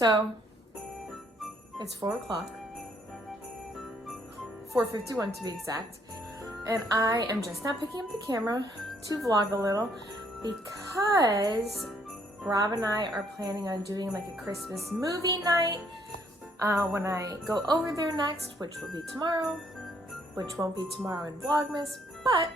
So, it's 4 o'clock. 4:51 to be exact. And I am just now picking up the camera to vlog a little because Rob and I are planning on doing like a Christmas movie night when I go over there next, which will be tomorrow, which won't be tomorrow in Vlogmas, but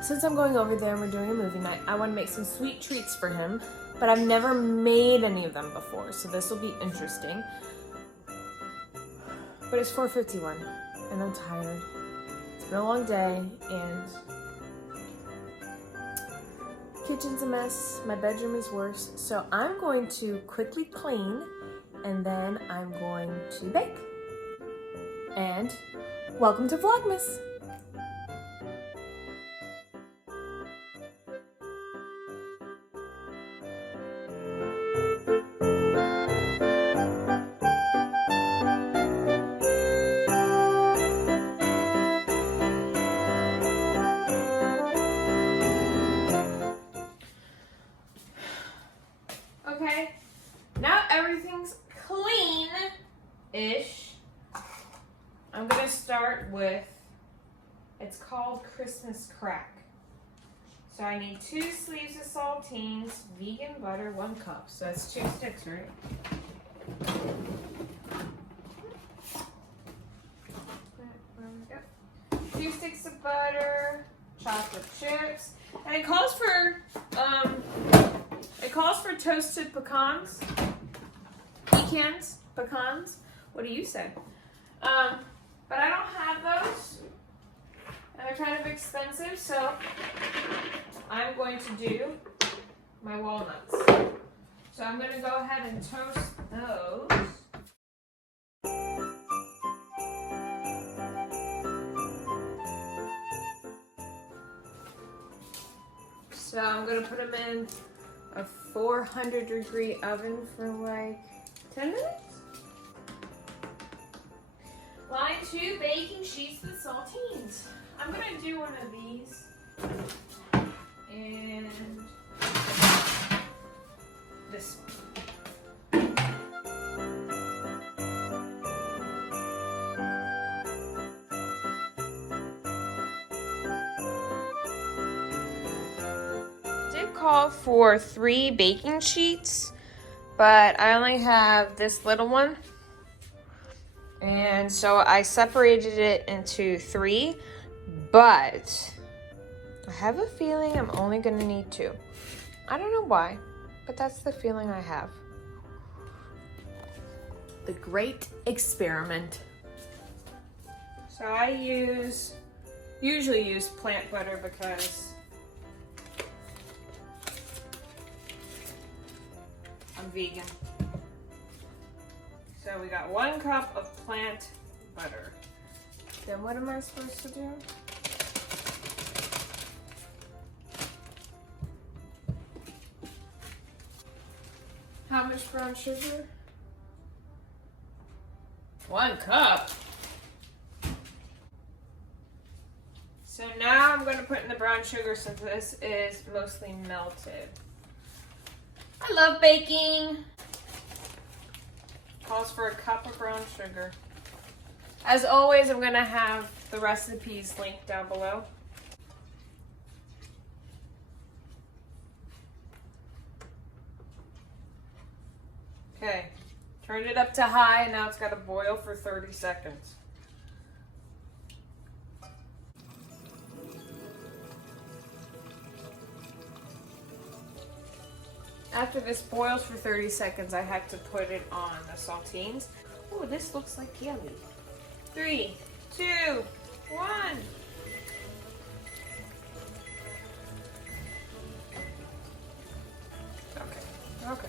since I'm going over there and we're doing a movie night, I want to make some sweet treats for him, but I've never made any of them before, so this will be interesting. But it's 4:51 and I'm tired. It's been a long day and kitchen's a mess, my bedroom is worse, so I'm going to quickly clean and then I'm going to bake. And welcome to Vlogmas! Okay, now everything's clean-ish. I'm gonna start with, it's called Christmas crack. So I need 2 sleeves of saltines, vegan butter, 1 cup. So that's 2 sticks, right? Where we go? 2 sticks of butter, chocolate chips, and it calls for toasted pecans. Pecans. What do you say? But I don't have those, and they're kind of expensive, so I'm going to do my walnuts. So I'm going to go ahead and toast those. So I'm going to put them in a 400-degree oven for like 10 minutes. Line 2 baking sheets with saltines. I'm gonna do one of these and this one. Did call for 3 baking sheets, but I only have this little one. And so I separated it into 3, but I have a feeling I'm only gonna need 2. I don't know why, but that's the feeling I have. The great experiment. So I usually use plant butter because I'm vegan. So we got 1 cup of plant butter. Then what am I supposed to do? How much brown sugar? 1 cup. So now I'm going to put in the brown sugar since this is mostly melted. I love baking. Calls for a cup of brown sugar. As always, I'm gonna have the recipes linked down below. Okay, turned it up to high, and now it's gotta boil for 30 seconds. After this boils for 30 seconds, I have to put it on the saltines. Oh, this looks like yummy. 3, 2, 1. Okay.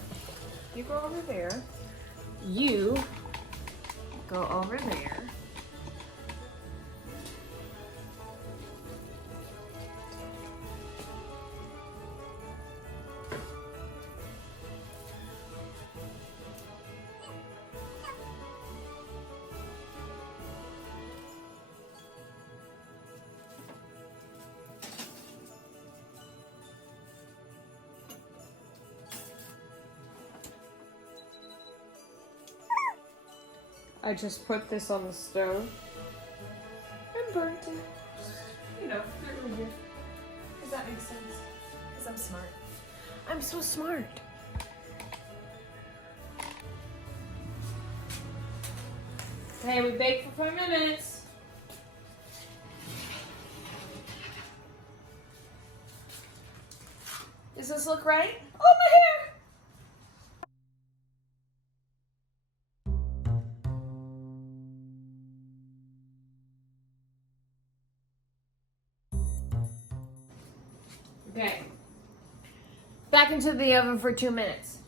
You go over there. You go over there. I just put this on the stove and burnt it. You know, through here. Does that make sense? Because I'm smart. I'm so smart. Okay, we baked for 4 minutes. Does this look right? Oh, my hair! Okay. Back into the oven for 2 minutes.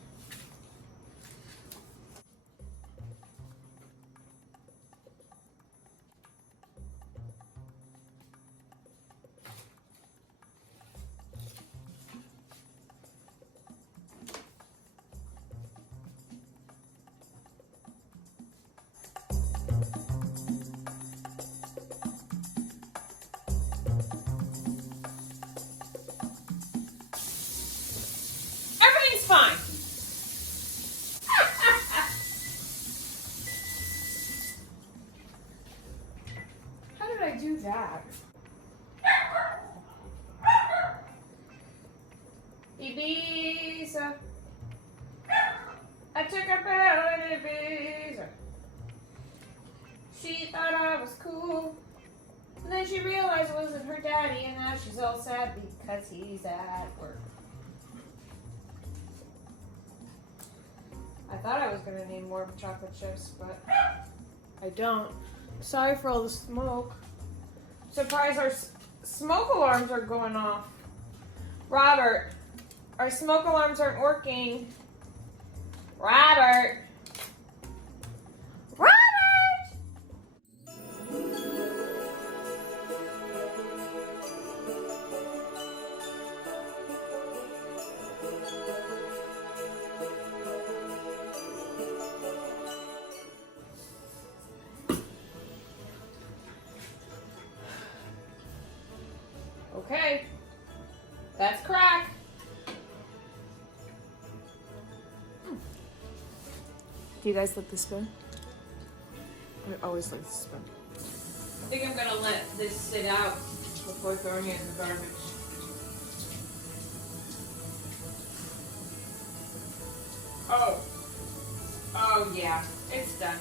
Everything's fine. How did I do that? Ibiza. I took her out in Ibiza. She thought I was cool. And then she realized it wasn't her daddy, and now she's all sad because he's at work. I thought I was going to need more chocolate chips, but I don't. Sorry for all the smoke. Surprise, our smoke alarms are going off. Robert, our smoke alarms aren't working. Robert. Robert! Okay, that's crack. Do you guys like the spoon? I always like the spoon. I think I'm gonna let this sit out before throwing it in the garbage. Oh yeah, it's done.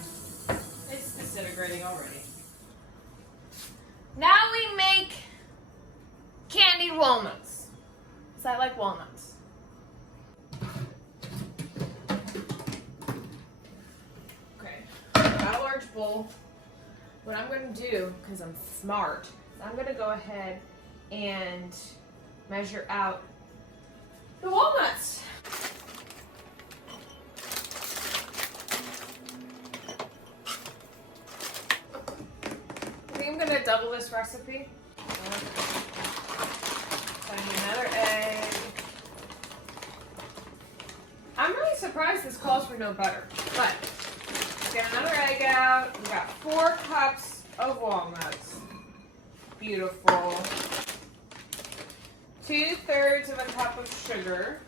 It's disintegrating already. Now we make candied walnuts. Because I like walnuts. Okay, got a large bowl. What I'm going to do, because I'm smart, is I'm going to go ahead and measure out the walnuts. I think I'm going to double this recipe. I need another egg. I'm really surprised this calls for no butter, but let's get another egg out. We got 4 cups of walnuts. Beautiful. 2/3 of a cup of sugar.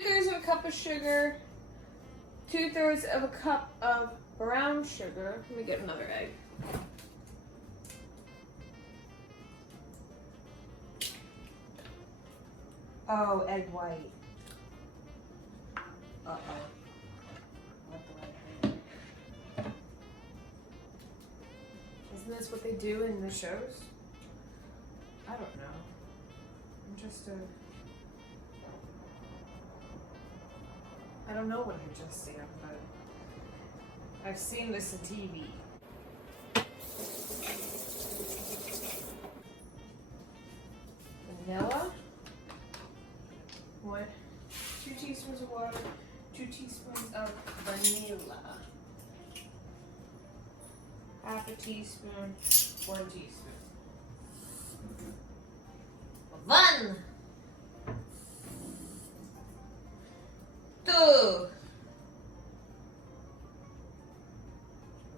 2/3 of a cup of sugar. 2/3 of a cup of brown sugar. Let me get another egg. Oh, egg white. Uh-oh. What do I do? Isn't this what they do in the shows? I don't know. I'm just I don't know what I just said, but I've seen this in TV. Vanilla. 2 teaspoons of water, 2 teaspoons of vanilla, 1/2 teaspoon, 1 teaspoon. 1, 2,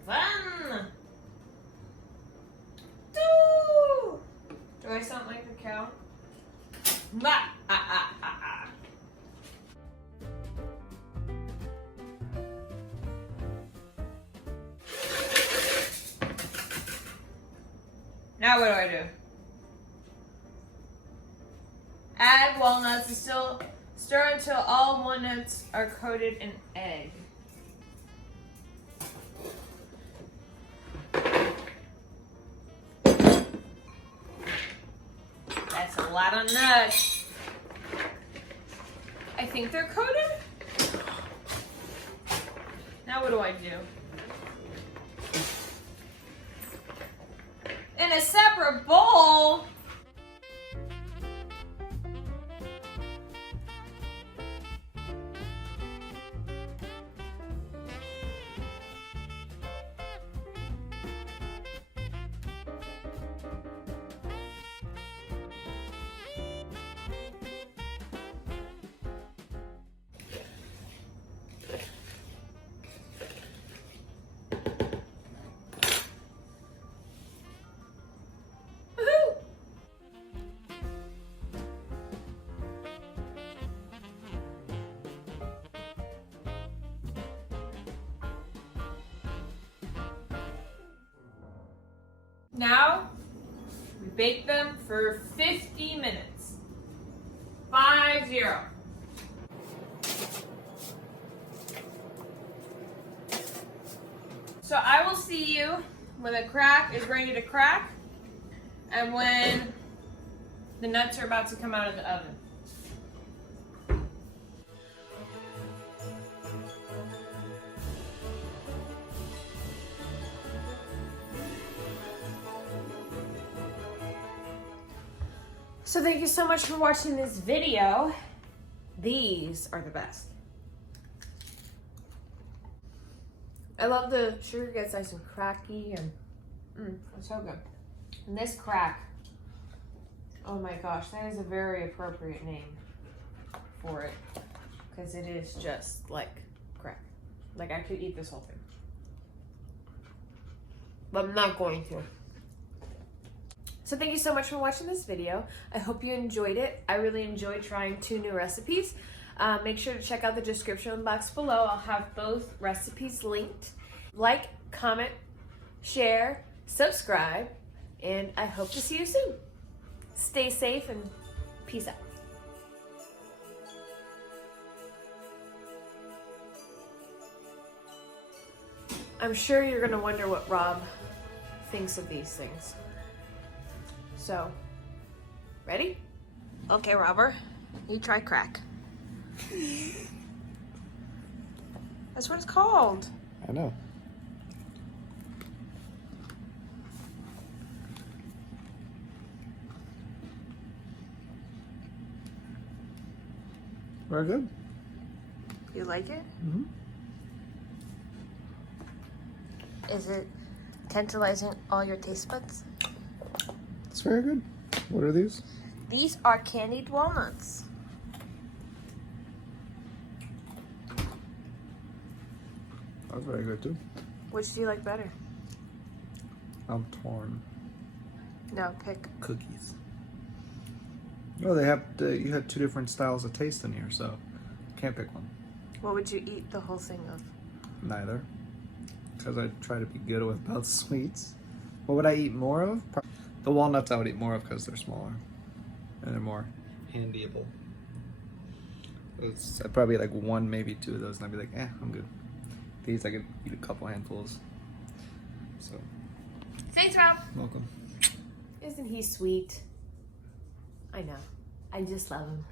1, 2. Do I sound like a cow? Now what do I do? Add walnuts and still stir until all walnuts are coated in egg. That's a lot of nuts. I think they're coated. Now what do I do? In a separate bowl. Now, we bake them for 50 minutes. 50. So I will see you when the crack is ready to crack and when the nuts are about to come out of the oven. So thank you so much for watching this video. These are the best. I love the sugar gets nice and cracky and it's so good. And this crack, oh my gosh, that is a very appropriate name for it because it is just like crack. Like I could eat this whole thing, but I'm not going to. So thank you so much for watching this video. I hope you enjoyed it. I really enjoyed trying 2 new recipes. Make sure to check out the description box below. I'll have both recipes linked. Like, comment, share, subscribe, and I hope to see you soon. Stay safe and peace out. I'm sure you're gonna wonder what Rob thinks of these things. So, ready? Okay, Robert, you try crack. That's what it's called. I know. Very good. You like it? Mm-hmm. Is it tantalizing all your taste buds? It's very good. What are these? These are candied walnuts. That's very good too. Which do you like better? I'm torn. No, pick. Cookies. No, they have. You had 2 different styles of taste in here, so can't pick one. What would you eat the whole thing of? Neither, because I try to be good with both sweets. What would I eat more of? The walnuts I would eat more of because they're smaller and they're more handyable. I'd probably like 1, maybe 2 of those, and I'd be like, I'm good. These I could eat a couple handfuls. So. Thanks, Rob. Welcome. Isn't he sweet? I know. I just love him.